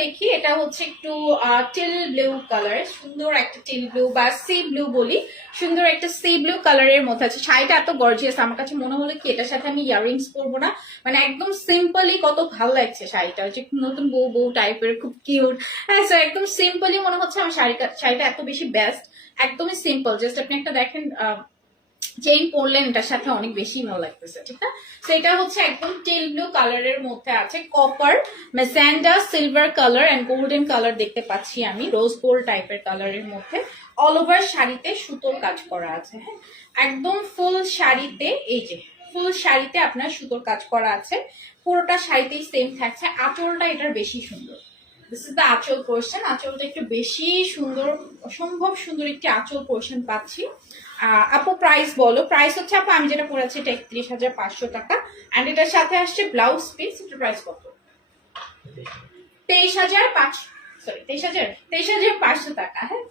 দেখি, এটা হচ্ছে একটু টিল ব্লু কালার সুন্দর একটা টিল ব্লু বা সি ব্লু বলি, সুন্দর একটা সি ব্লু কালারের মধ্যে আছে। শাড়িটা এত গর্জিয়াস আমার কাছে মনে হলো কি এটার সাথে আমি ইয়ারিংস পরবো না। মানে একদম সিম্পলি কত ভালো লাগছে শাড়িটা যে নতুন বউ বউ টাইপের খুব কিউট হ্যাঁ স্যার একদম সিম্পলি মনে হচ্ছে আমার শাড়িটা শাড়িটা এত বেশি বেস্ট একদমই সিম্পল জাস্ট আপনি একটা দেখেন চেইন পরলেন এটার সাথে অনেক বেশি ভালো লাগতেছে, ঠিক না? সেটা হচ্ছে একদম টেল ব্লু কালারের মধ্যে আছে copper মেসেন্ডা silver colour and golden colour দেখতে পাচ্ছি আমি রোজ গোল্ড টাইপের কালারের মধ্যে। অল ওভার শাড়িতে সুতোর কাজ করা আছে হ্যাঁ? একদম ফুল শাড়িতে, এই যে ফুল শাড়িতে আপনার সুতোর কাজ করা আছে। পুরোটা শাড়িতেই সেম থাকছে, আঁচলটা এটার বেশি সুন্দর। দিস ইজ দ্য আঁচল পোর্শন আঁচলটা একটু বেশি সুন্দর, অসম্ভব সুন্দর একটি আঁচল পোর্শন পাচ্ছি। আপু প্রাইস বলো। প্রাইস হচ্ছে আপু, আমি যেটা পড়েছি এটা একত্রিশ হাজার পাঁচশো টাকা। অ্যান্ড এটার সাথে আসছে ব্লাউজ পিস এটার প্রাইস কত? তেইশ হাজার পাঁচশো সরি তেইশ হাজার তেইশ হাজার পাঁচশো টাকা হ্যাঁ?